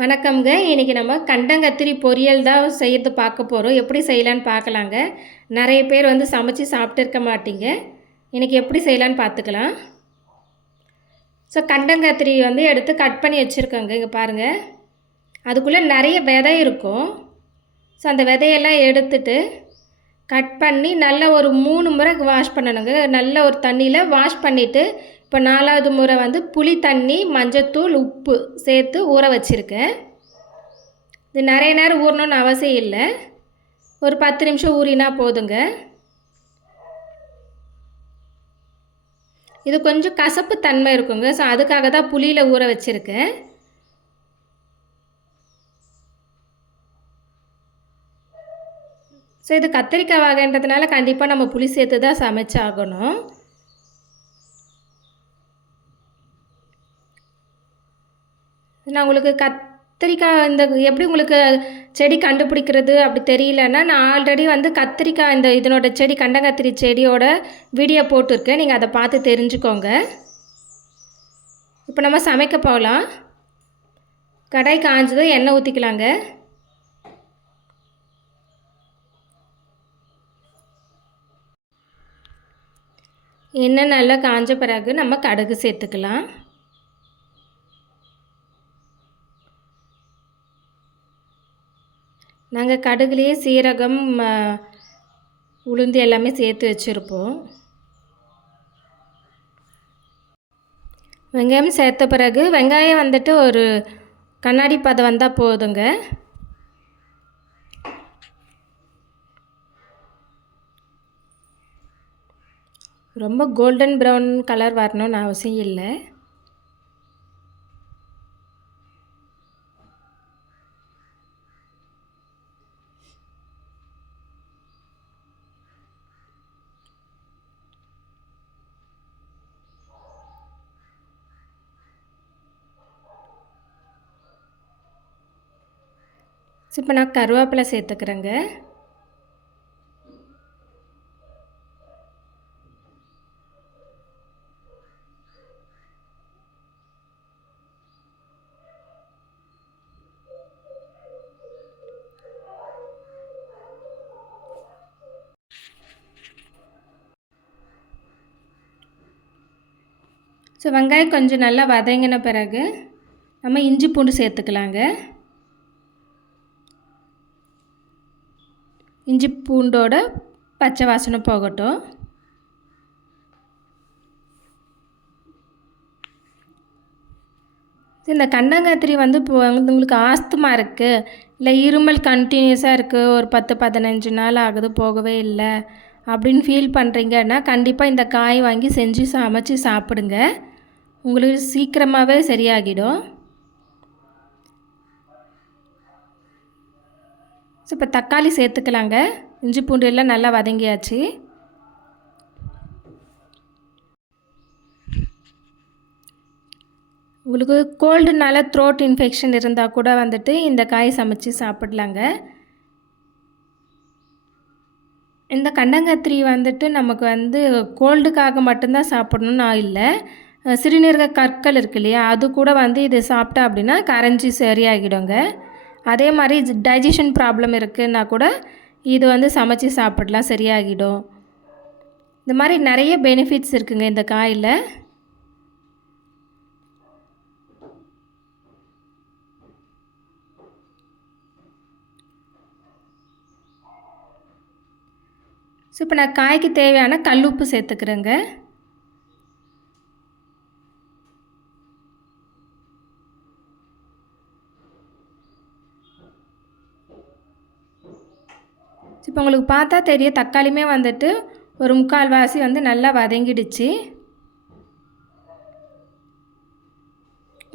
வணக்கம்ங்க. இன்னைக்கு நம்ம கண்டங்கத்திரி பொரியல் தான் செய்யறது பார்க்க போறோம். எப்படி செய்யலான்னு பார்க்கலாங்க. நெறைய பேர் வந்து சமைச்சு சாப்பிட்டு இருக்க மாட்டீங்க. இன்னைக்கு எப்படி செய்யலான்னு பார்த்துக்கலாம். கண்டங்கத்திரி வந்து எடுத்து கட் பண்ணி வச்சுருக்கேங்க. இங்க பாருங்க. அதுக்குள்ளே நெறைய விதை இருக்கும். அந்த விதையெல்லாம் எடுத்துட்டு கட் பண்ணி நல்லா ஒரு 3 முறை வாஷ் பண்ணணுங்க. நல்ல ஒரு தண்ணியில் வாஷ் பண்ணிவிட்டு இப்போ 4வது முறை வந்து புளி தண்ணி, மஞ்சத்தூள், உப்பு சேர்த்து ஊற வச்சுருக்கேன். இது நிறைய நேரம் ஊறணும்னு அவசியம் இல்லை. ஒரு 10 நிமிஷம் ஊறினா போதுங்க. இது கொஞ்சம் கசப்பு தன்மை இருக்குங்க. அதுக்காக தான் புளியில் ஊற வச்சுருக்கேன். இது கத்திரிக்காய் வகைன்றதுனால கண்டிப்பாக நம்ம புளி சேர்த்து தான் சமைச்சாகணும். நான் உங்களுக்கு கத்திரிக்காய் இந்த எப்படி உங்களுக்கு செடி கண்டுபிடிக்கிறது அப்படி தெரியலன்னா, நான் ஆல்ரெடி வந்து கத்திரிக்காய் இதனோட செடி கண்டங்கத்திரி செடியோட வீடியோ போட்டிருக்கேன். நீங்கள் அதை பார்த்து தெரிஞ்சுக்கோங்க. இப்போ நம்ம சமைக்க போகலாம். கடாய் காஞ்சதும் எண்ணெய் ஊற்றிக்கலாங்க. எண்ணெய் நல்லா காஞ்ச பிறகு நம்ம கடுகு சேர்த்துக்கலாம். நாங்கள் கடுகுலேயே சீரகம், உளுந்து எல்லாமே சேர்த்து வச்சுருப்போம். வெங்காயம் சேர்த்த பிறகு வெங்காயம் வந்துட்டு ஒரு கண்ணாடி பதம் வந்தால் போதுங்க. ரொம்ப கோல்டன் ப்ரௌன் கலர் வரணும்னு அவசியம் இல்லை. இப்போ நான் கருவேப்பிலை சேர்த்துக்கிறேங்க. வெங்காயம் கொஞ்சம் நல்லா வதங்கின பிறகு நம்ம இஞ்சி பூண்டு சேர்த்துக்கலாங்க. இஞ்சி பூண்டோட பச்சை வாசனை போகட்டும். இந்த கண்டங்கத்திரி வந்து இப்போ உங்களுக்கு ஆஸ்துமா இருக்குது, இல்லை இருமல் கண்டினியூஸாக இருக்குது, ஒரு 10-15 நாள் ஆகுது போகவே இல்லை அப்படின்னு ஃபீல் பண்ணுறீங்கன்னா கண்டிப்பாக இந்த காய் வாங்கி செஞ்சு சமைச்சு சாப்பிடுங்க. உங்களுக்கு சீக்கிரமாகவே சரியாகிடும். இப்போ தக்காளி சேர்த்துக்கலாங்க. இஞ்சி பூண்டு எல்லாம் நல்லா வதங்கியாச்சு. உங்களுக்கு கோல்டுனால த்ரோட் இன்ஃபெக்ஷன் இருந்தால் கூட வந்துட்டு இந்த காய் சமைச்சு சாப்பிடலாங்க. இந்த கண்டங்கத்திரி வந்துட்டு நமக்கு வந்து கோல்டுக்காக மட்டும்தான் சாப்பிடணும்னு இல்லை. சிறுநீரக கற்கள் இருக்கு இல்லையா, அது கூட வந்து இது சாப்பிட்டா அப்படின்னா கரைஞ்சி சரியாகிடுங்க. அதே மாதிரி டைஜஷன் ப்ராப்ளம் இருக்குன்னா கூட இது வந்து சமைச்சு சாப்பிடலாம், சரியாகிடும். இந்த மாதிரி நிறைய பெனிஃபிட்ஸ் இருக்குங்க இந்த காயில். இப்போ நான் காய்க்கு தேவையான கல்லுப்பு சேர்த்துக்கிறேங்க. இப்போ உங்களுக்கு பார்த்தா தெரியும், தக்காளியுமே வந்துட்டு ஒரு 3/4 வாசி வந்து நல்லா வதங்கிடுச்சு.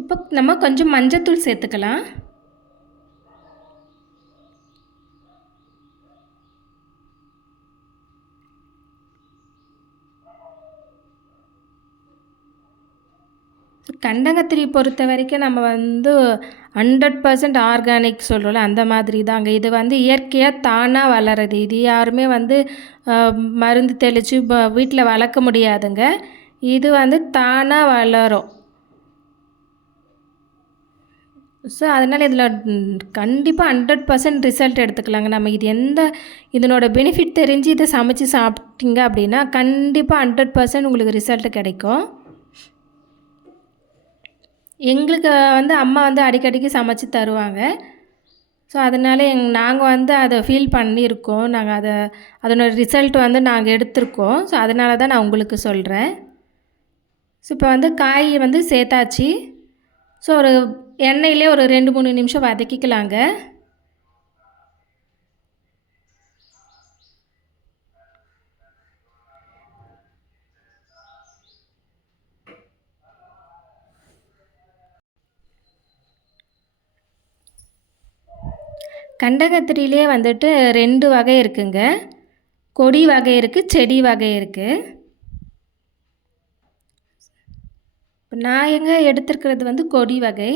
இப்போ நம்ம கொஞ்சம் மஞ்சத்தூள் சேர்த்துக்கலாம். கண்டங்கத்திரி பொறுத்த வரைக்கும் நம்ம வந்து 100% ஆர்கானிக் சொல்கிறோம்ல, அந்த மாதிரி தாங்க. இது வந்து இயற்கையாக தானாக வளருது. இது யாருமே வந்து மருந்து தெளித்து வீட்டில் வளர்க்க முடியாதுங்க. இது வந்து தானாக வளரும். ஸோ அதனால் இதில் கண்டிப்பாக 100% ரிசல்ட் எடுத்துக்கலாங்க. நம்ம இதனோட பெனிஃபிட் தெரிஞ்சு இதை சமைச்சு சாப்பிட்டீங்க அப்படின்னா கண்டிப்பாக 100% உங்களுக்கு ரிசல்ட் கிடைக்கும். எங்களுக்கு அம்மா அடிக்கடிக்கு சமைச்சு தருவாங்க. ஸோ அதனால் நாங்கள் அதை ஃபீல் பண்ணியிருக்கோம். நாங்கள் அதனோட ரிசல்ட் நாங்கள் எடுத்திருக்கோம். ஸோ அதனால தான் நான் உங்களுக்கு சொல்கிறேன். ஸோ இப்போ காய் சேர்த்தாச்சு. ஸோ ஒரு எண்ணெயிலே ஒரு 2-3 நிமிஷம் வதக்கிக்கலாங்க. கண்டங்கத்திரியிலே 2 வகை இருக்குங்க. கொடி வகை இருக்குது, செடி வகை இருக்குது. இப்போ நான் எடுத்துருக்கிறது கொடி வகை.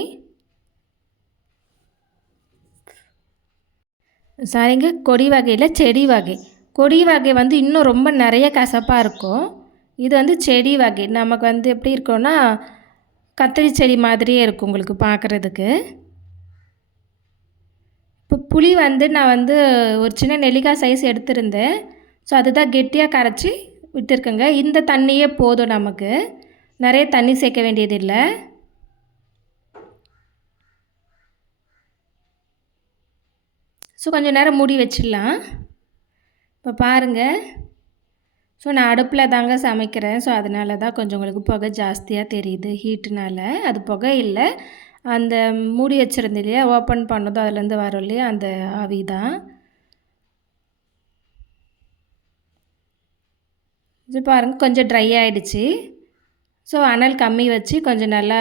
சரிங்க, கொடி வகையில் செடி வகை. கொடி வகை இன்னும் ரொம்ப நிறைய கசப்பாக இருக்கும். இது செடி வகை. நமக்கு எப்படி இருக்கும்னா கத்திரி செடி மாதிரியே இருக்கும் உங்களுக்கு பார்க்குறதுக்கு. இப்போ புளி நான் ஒரு சின்ன நெல்லிக்காய் சைஸ் எடுத்திருந்தேன். ஸோ அதுதான் கெட்டியாக கரைச்சி விட்டுருக்கேங்க. இந்த தண்ணியே போதும், நமக்கு நிறைய தண்ணி சேர்க்க வேண்டியதில்லை. ஸோ கொஞ்சம் நேரம் மூடி வச்சிடலாம். இப்போ பாருங்கள், ஸோ நான் அடுப்பில் தாங்க சமைக்கிறேன். ஸோ அதனால தான் கொஞ்சம் உங்களுக்கு புகை ஜாஸ்தியாக தெரியுது ஹீட்டுனால. அது புகை இல்லை, அந்த மூடி வச்சுருந்தேன் இல்லையா, ஓப்பன் பண்ணதும் அதுலேருந்து வரும் இல்லையா, அந்த ஆவி தான். இது பாருங்கள், கொஞ்சம் ட்ரை ஆகிடுச்சு. ஸோ அனல் கம்மி வச்சு கொஞ்சம் நல்லா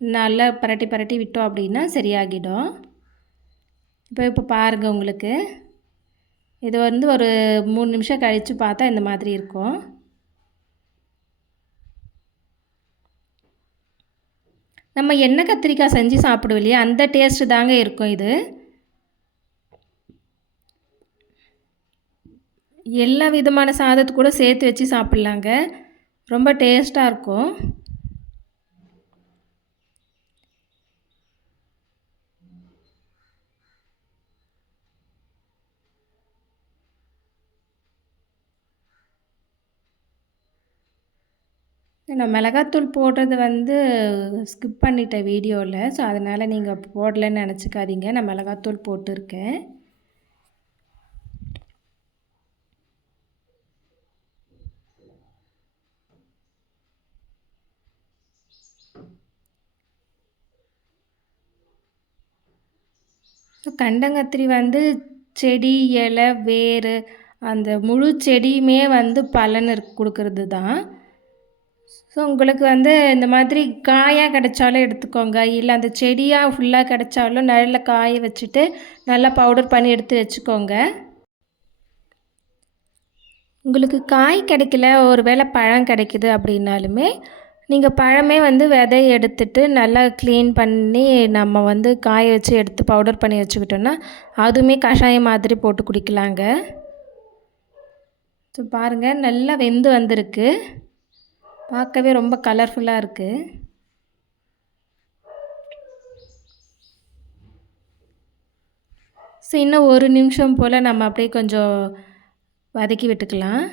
நல்லா பரட்டி விட்டோம் அப்படின்னா சரியாகிடும். இப்போ பாருங்கள், உங்களுக்கு இது ஒரு 3 நிமிஷம் கழித்து பார்த்தா இந்த மாதிரி இருக்கும். நம்ம எண்ணெய் கத்திரிக்காய் செஞ்சு சாப்பிடுவோம் இல்லையா, அந்த டேஸ்ட்டு தாங்க இருக்கும் இது. எல்லா விதமான சாதத்து கூட சேர்த்து வச்சு சாப்பிட்லாங்க, ரொம்ப டேஸ்ட்டாக இருக்கும். நான் மிளகாத்தூள் போடுறது ஸ்கிப் பண்ணிட்டேன் வீடியோவில். ஸோ அதனால் நீங்கள் போடலன்னு நினச்சிக்காதீங்க, நான் மிளகாத்தூள் போட்டிருக்கேன். ஸோ கண்டங்கத்திரி செடி, இலை, வேர், அந்த முழு செடியுமே பலன் கொடுக்கறது தான். ஸோ உங்களுக்கு இந்த மாதிரி காயாக கிடைச்சாலும் எடுத்துக்கோங்க, இல்லை அந்த செடியாக ஃபுல்லாக கிடைச்சாலும் நிழலில் காய வச்சுட்டு நல்லா பவுடர் பண்ணி எடுத்து வச்சுக்கோங்க. உங்களுக்கு காய் கிடைக்கல, ஒரு வேளை பழம் கிடைக்குது அப்படின்னாலுமே நீங்கள் பழமே விதை எடுத்துட்டு நல்லா க்ளீன் பண்ணி நம்ம காய வச்சு எடுத்து பவுடர் பண்ணி வச்சுக்கிட்டோன்னா அதுவுமே கஷாயம் மாதிரி போட்டு குடிக்கலாங்க. ஸோ பாருங்கள், நல்லா வெந்து வந்திருக்கு, பார்க்கவே ரொம்ப கலர்ஃபுல்லாக இருக்குது. ஸோ இன்னும் 1 நிமிஷம் போல் நம்ம அப்படியே கொஞ்சம் வதக்கி விட்டுக்கலாம்.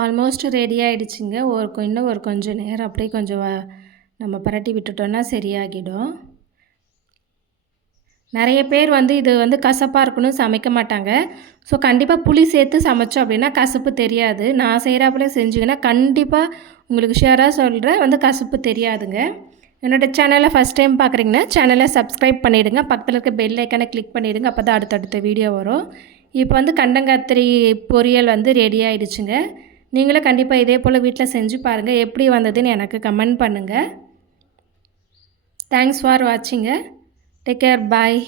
ஆல்மோஸ்ட் ரெடி ஆகிடுச்சிங்க. இன்னும் கொஞ்சம் நேரம் அப்படியே கொஞ்சம் நம்ம பரட்டி விட்டுட்டோன்னா சரியாகிடும். நிறைய பேர் இது கசப்பாக இருக்கணும் சமைக்க மாட்டாங்க. ஸோ கண்டிப்பாக புளி சேர்த்து சமைச்சோம் அப்படின்னா கசப்பு தெரியாது. நான் செய்கிறாப்புல செஞ்சிங்கன்னா கண்டிப்பாக உங்களுக்கு ஷியராக சொல்கிறேன், கசப்பு தெரியாதுங்க. என்னோடய சேனலை ஃபஸ்ட் டைம் பார்க்குறீங்கன்னா சேனலை சப்ஸ்கிரைப் பண்ணிவிடுங்க, பக்கத்தில் இருக்க பெல் ஐக்கானை கிளிக் பண்ணிவிடுங்க, அப்போ தான் அடுத்தடுத்த வீடியோ வரும். இப்போ கண்டங்காத்திரி பொரியல் ரெடி ஆகிடுச்சுங்க. நீங்களும் கண்டிப்பாக இதே போல் வீட்டில் செஞ்சு பாருங்கள், எப்படி வந்ததுன்னு எனக்கு கமெண்ட் பண்ணுங்கள். Thanks for வாட்சிங்க. Take care, bye.